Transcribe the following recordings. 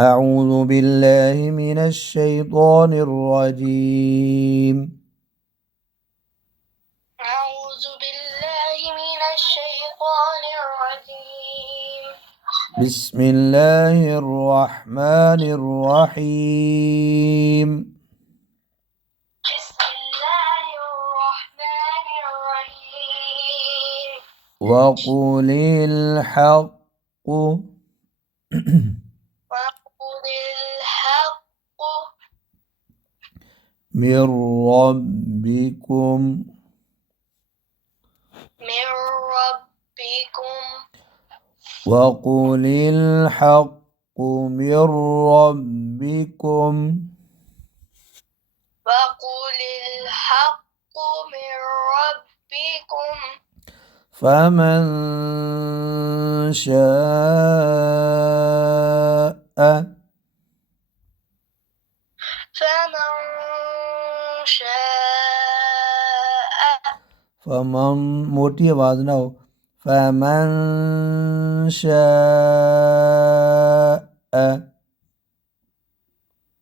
أعوذ بالله من الشيطان الرجيم. أعوذ بالله من الشيطان الرجيم. بسم الله الرحمن الرحيم. بسم الله الرحمن الرحيم. وقل الحق وقل الحق من ربكم من ربكم. وقل الحق من ربكم وقل الحق من ربكم. فمن شاء فمن شاء فمن मोटी आवाज ना हो فمن شاء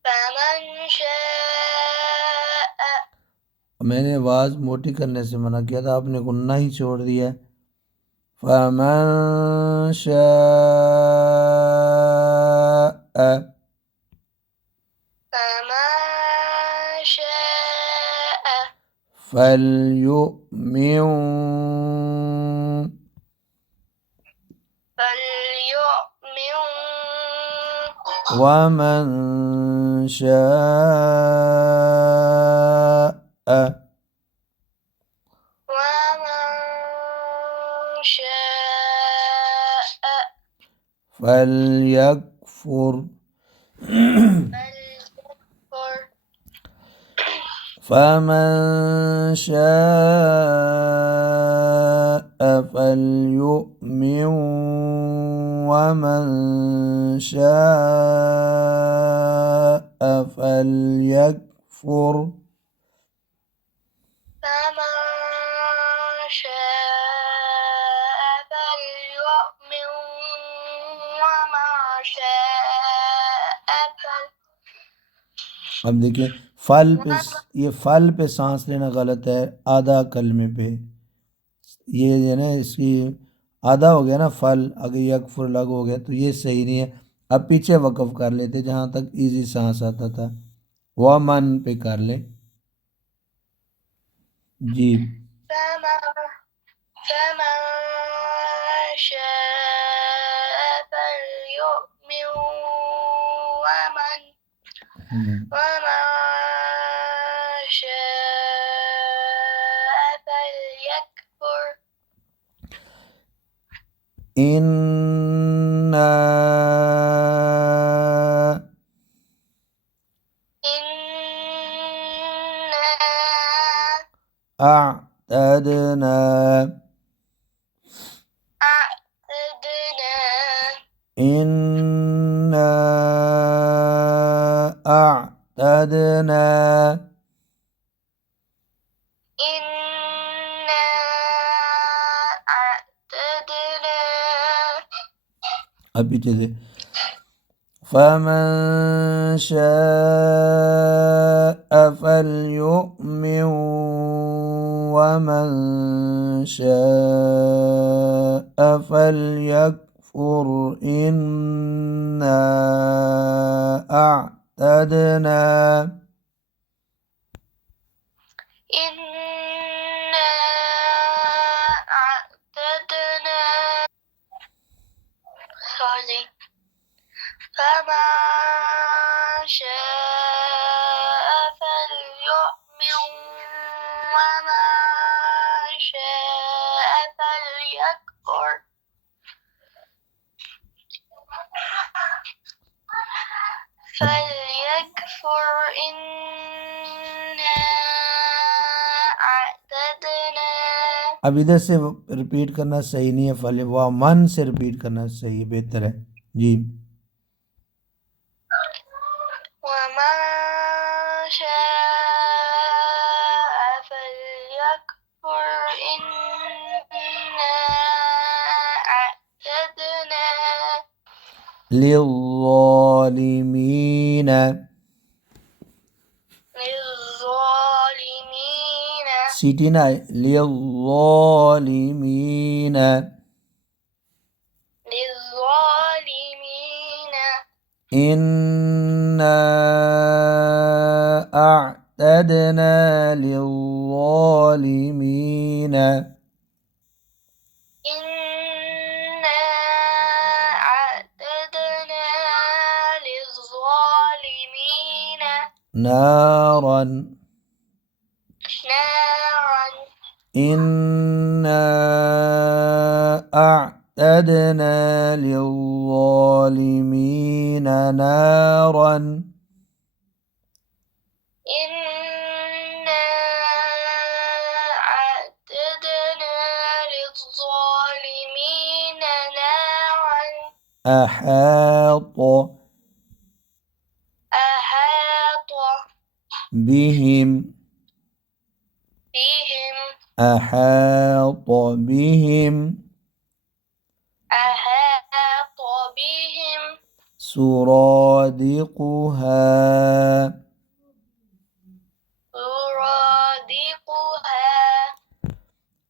فمن شاء मैंने आवाज मोटी करने से मना किया था, आपने गुन्ना ही छोड़ दिया है। فمن شاء فمن شاء فليؤمن فليؤمن ومن شاء ومن شاء فليكفر فليكفر. فمن شاء فليؤمن ومن شاء فليكفر فمن شاء فليؤمن ومن شاء अब देखिए ये फल पे सांस लेना गलत है, आधा कलमे पे ये है ना, इसकी आधा हो गया ना फल, अगर यकफुर लागू हो गया तो ये सही नहीं है। अब पीछे वक़्फ़ कर लेते जहाँ तक इजी सांस आता था, वह मन पे कर ले जी। فمن شاء فليؤمن ومن شاء فليكفر. إنا أعتدنا إنا أعتدنا अभी चले فمن شاء فليؤمن ومن شاء فليكفر إنا أعتدنا فمن شاء فليؤمن ومن شاء فليكفر. إنا أعتدنا. अब इधर से रिपीट करना सही नहीं है, फल वाह मन से रिपीट करना सही है, बेहतर है जी। ومن شاء فليكفر إنا أعتدنا للظالمين للظالمين سيتنا للظالمين للظالمين إنا أعتدنا للظالمين إنا أعتدنا للظالمين نارا نارا إنا أعتدنا للظالمين نارا إنا أعتدنا للظالمين نارا أحاط أحاط بهم بهم أحاط بهم أحاط بهم سرادقها سرادقها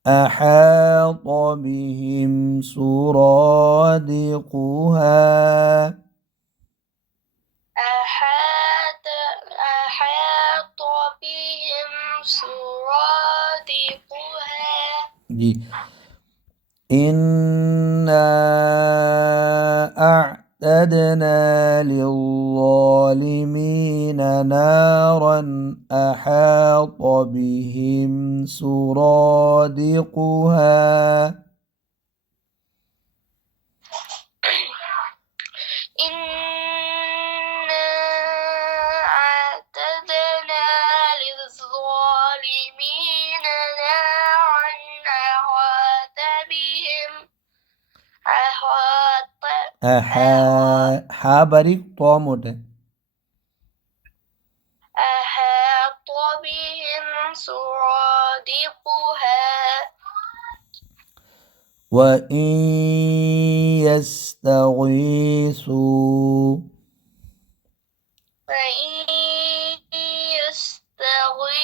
أحاط بهم سرادقها أحاط بهم سرادقها जी إنا أعتدنا للظالمين نارا أحاط بهم سرادقها إنا أعتدنا للظالمين نارا أحاط بهم حابرك طامد أحاط بهم سرادقها وإن يستغيثوا فإن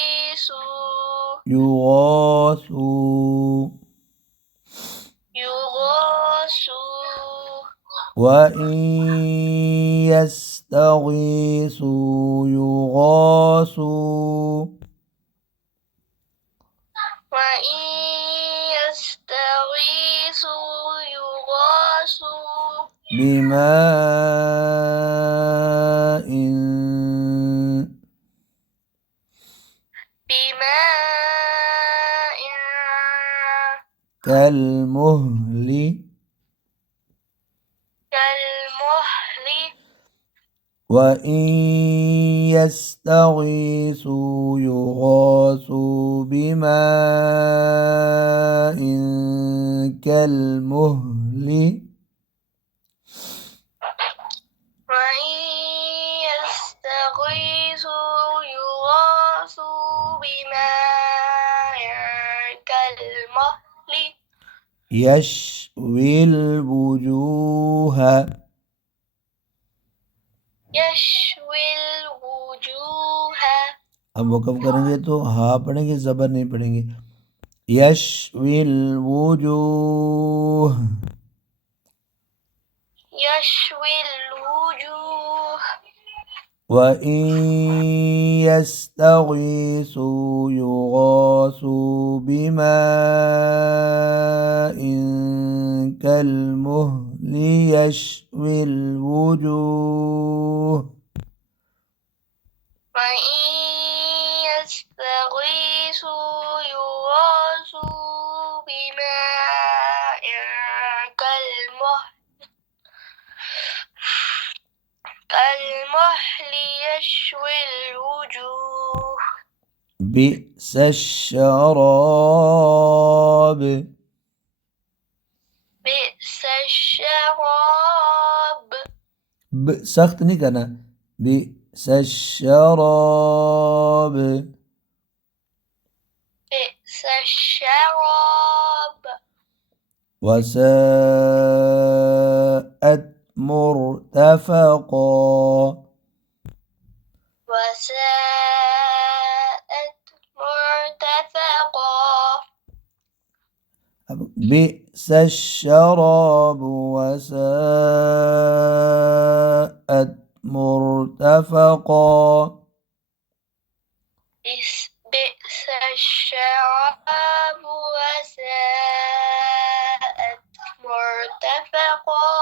يستغيثوا يغاثوا يغاثوا وإن يستغيثوا يغاثوا وإن يستغيثوا يغاثوا بماء بماء كالمهل كالمهل وإن يستغيثوا يغاثوا بماء كالمهل وإن يستغيثوا يغاثوا بماء كالمهل يشوي الوجوه يشوي الوجوه अब वक़फ़ करेंगे तो हा पढ़ेंगे ज़बर नहीं पढ़ेंगे यशविल वुजूह يشوي الوجوه وإن يستغيثوا يغاثوا بماء كالمهل يشوي الوجوه وإن يستغيثوا يغاثوا بماء كالمهل يشوي الوجوه بئس الشراب بئس الشراب सख्त नहीं करना بئس الشراب بئس الشراب وساءت مرتفقا. وساءت مرتفقا. بئس الشراب وساءت مرتفقا. بئس الشراب وساءت مرتفقا.